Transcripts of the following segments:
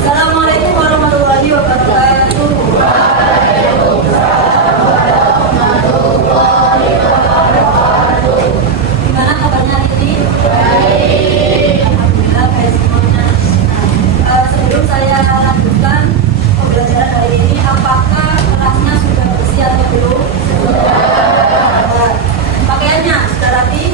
Assalamualaikum warahmatullahi wabarakatuh. Gimana kabarnya ini? Alhamdulillah baik semuanya. Sebelum saya lanjutkan pembelajaran hari ini, apakah kelasnya sudah bersih atau belum? Pakaiannya sudah rapi?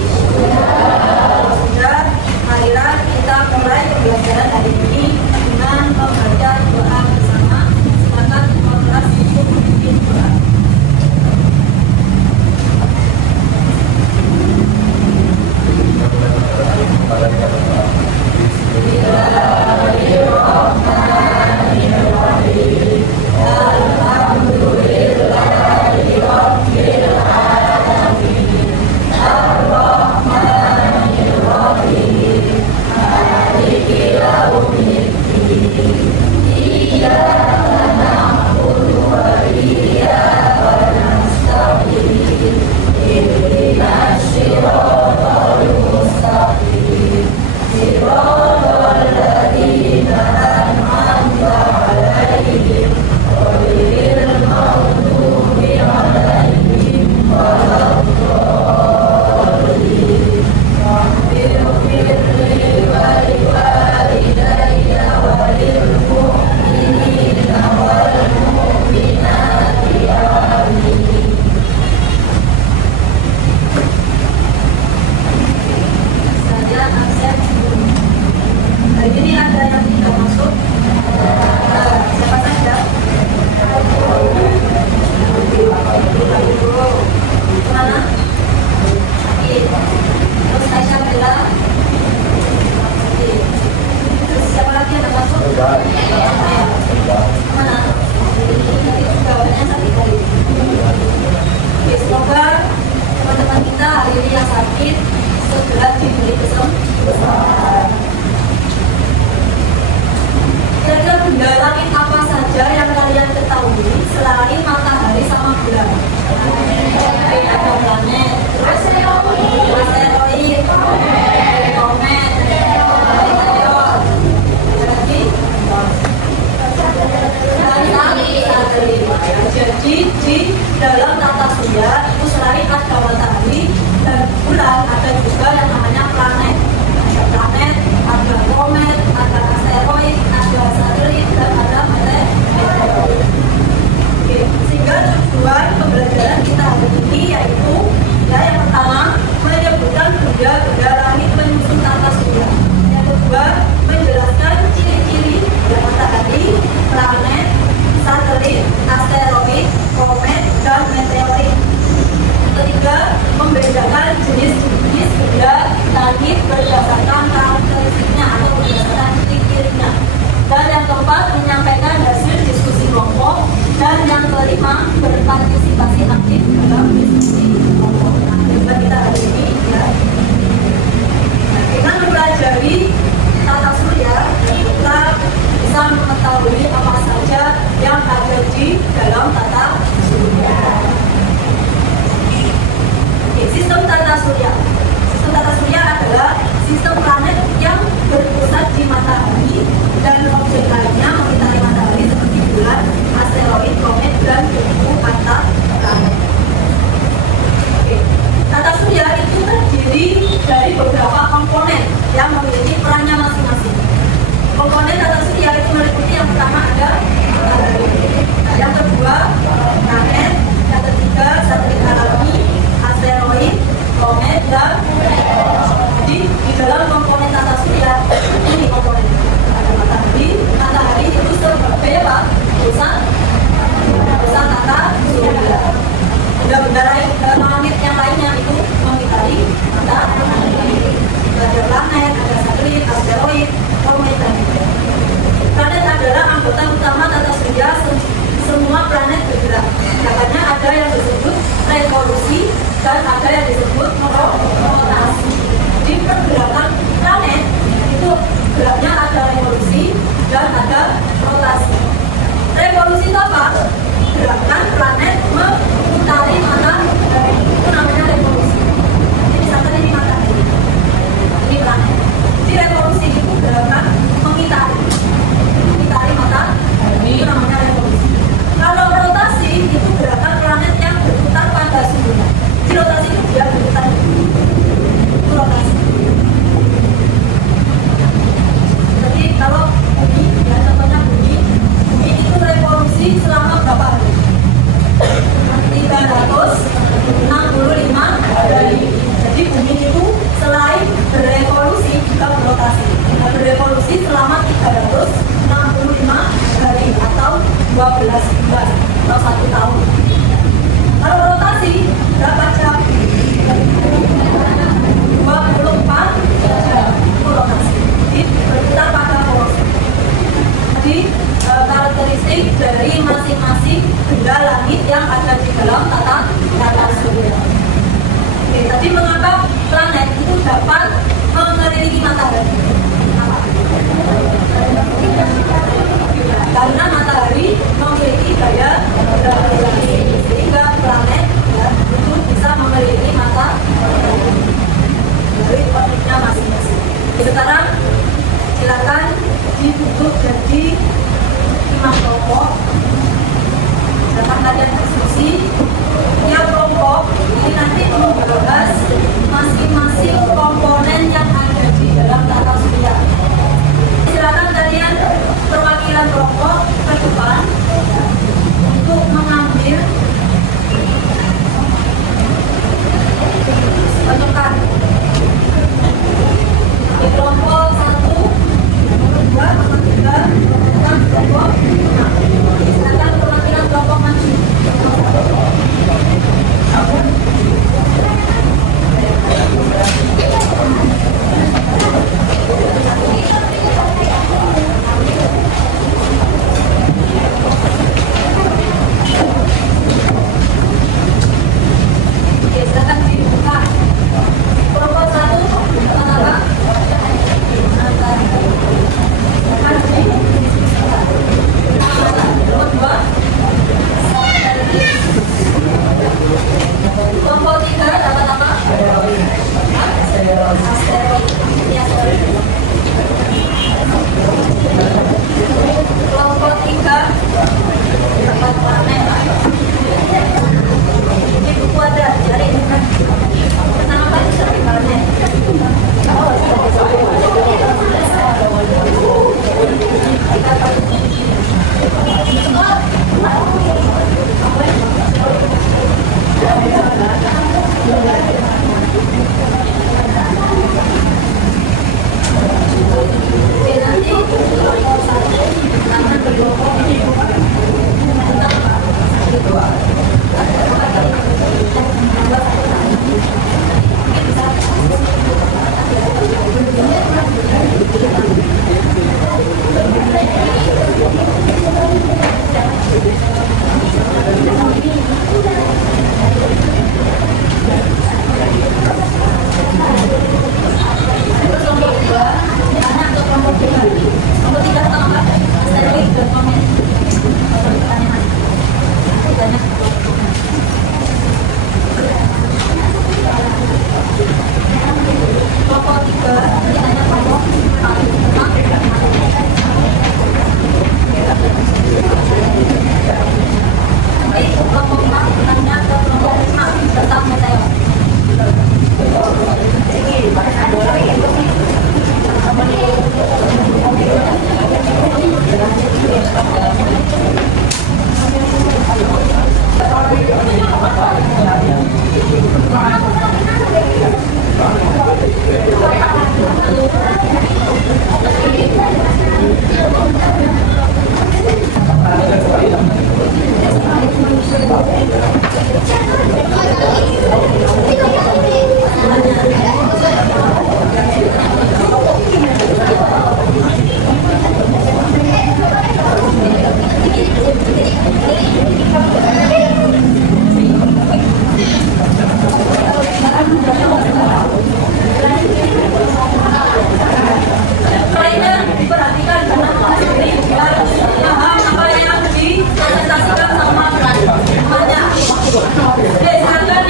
Sudah. Marilah kita mulai pembelajaran hari ini dengan membaca doa bersama. Silakan semua kelas untuk memimpin doa. Semoga teman-teman kita hari ini yang sakit segera diberi kesembuhan. Kira-kira benda langit apa saja yang kalian ketahui selain matahari sama bulan? Ada planet, asteroid, komet, meteor, jadi di dalam tata surya itu selain ada matahari dan bulan, ada juga yang namanya planet. Ada planet, ada komet, ada asteroid, ada satelit, dan ada meteor. Sehingga tujuan pembelajaran kita hari ini yaitu yang pertama menyebutkan benda-benda langit menyusun tata surya. Yang kedua menjelaskan ciri-ciri matahari, planet, satelit, asteroid, komet, dan meteorit. Ketiga, membedakan jenis-jenis benda langit berdasarkan karakteristiknya atau berdasarkan ciri-cirinya. Dan yang keempat, menyampaikan hasil diskusi kelompok. Dan yang kelima, berpartisipasi aktif dalam diskusi kelompok. Nah, tujuan kita hari ini ya. Dengan mempelajari tata surya, kita bisa mengetahui apa saja yang ada di dalam tata surya. Sistem tata surya. Sistem tata surya adalah sistem planet yang berpusat di matahari dan objek lainnya mengitari matahari seperti bulan, asteroid, komet, dan debu antar planet. Tata surya itu terdiri dari beberapa komponen yang memiliki perannya masing-masing. Komponen tata surya itu meliputi yang pertama ada matahari, yang kedua planet, yang ketiga satelit alami, asteroid, komet, dan jadi di dalam komponen tata surya ini komponen ada matahari itu sebagai apa? Pusat tata surya. Benda-benda lain langit yang lainnya itu mengitari matahari. Ada planet, ada satelit, asteroid, komet, dan planet adalah anggota utama tata surya. Semua planet bergerak. Makanya ada yang disebut revolusi dan ada yang disebut rotasi. Di pergerakan planet itu geraknya ada revolusi dan ada rotasi. Revolusi itu apa? Gerakan planet memutari matahari. Itu namanya revolusi. Jadi misalkan ini matahari, ini planet. Di revolusi itu gerakan mengitari menjadi karakteristik dari masing-masing benda langit yang ada di dalam tata surya. Oke, tadi mengapa planet itu dapat mengelilingi matahari? Karena matahari memiliki gaya gravitasi sehingga planet itu bisa mengelilingi matahari dari orbitnya masing-masing. Sekarang silakan dibentuk jadi 5 kelompok. Silakan kalian diskusi. Tiap kelompok ini nanti membahas masing-masing komponen yang ada di dalam tata surya. Silakan kalian perwakilan kelompok ke depan untuk mengambil patokan di kelompok 1, 2, 3, kelompok 5. Silakan perwakilan kelompok maju. Oke, silakan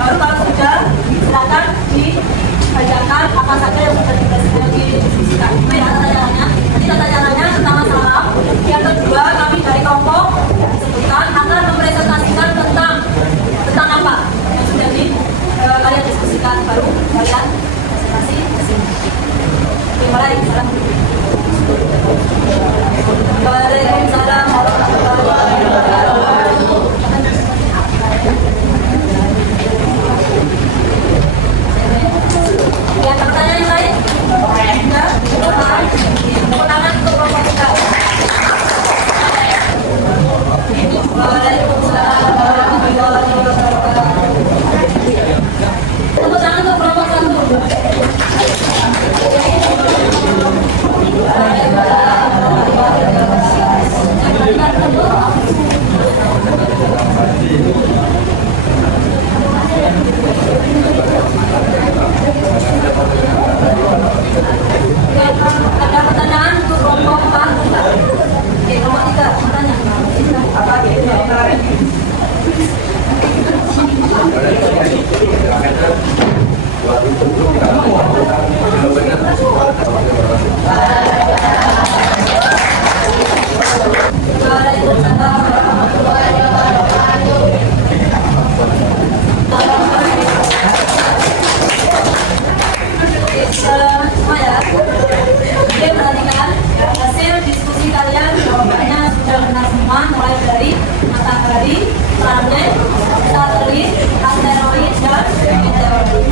Baru kalau sudah, silakan dibacakan apa saja yang sudah didiskusikan. Itu ya tata caranya. Nanti tata caranya pertama-tama. Yang kedua, kami dari kelompok disebutkan akan mempresentasikan tentang apa yang sudah kalian diskusikan. Baru kalian presentasi ke sini. Mulai. Waalaikumsalam warahmatullahi wabarakatuh. Ya, pertanyaan lain? Ya, tangan untuk kelompok kita. Waalaikumsalam warahmatullahi wabarakatuh. Tepuk tangan untuk kelompok satu. Ada pertanyaan untuk kelompok 4? Oke, kelompok 3, bertanya. Oke, perhatikan hasil diskusi kalian. Jawabannya sudah benar semua, mulai dari matahari, planet, satelit, asteroid, dan meteoroid.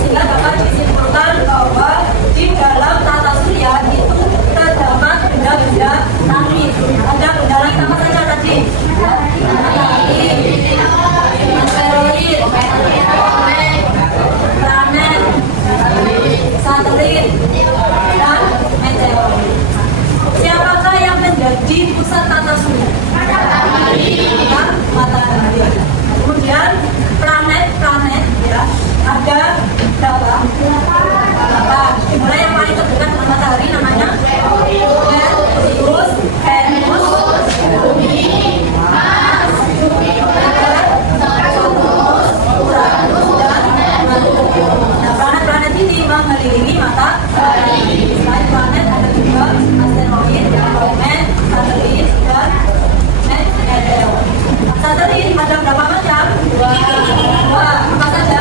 Sehingga dapat disimpulkan bahwa di dalam tata surya itu terdapat benda-benda langit. Ada benda langit apa saja tadi? Matahari, asteroid, planet, satelit, dan meteoroid. Siapakah yang menjadi pusat tata surya? Matahari. Kemudian planet ya, ada berapa? 8. Mulai yang paling terdekat dengan matahari namanya Merkurius, Venus, Bumi, Mars, Jupiter, Saturnus, Uranus, dan Neptunus. Nah, planet-planet ini mengelilingi matahari. Selain planet ada juga asteroid, komet, satelit, dan meteoroid. Satelit ada berapa macam? Dua. Apa saja?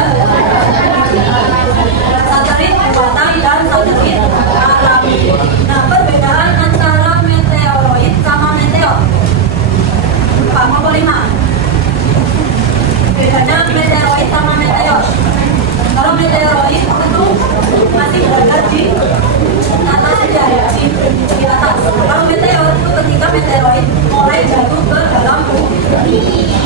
Satelit buatan dan satelit alami. Nah, perbedaan antara meteoroid sama meteor. 4,5. Bedanya meteoroid sama meteor. Kalau meteoroid itu masih berada di atas saja ya, di atas. Kalau meteor itu ketika meteoroid mulai jatuh ke dalam bumi.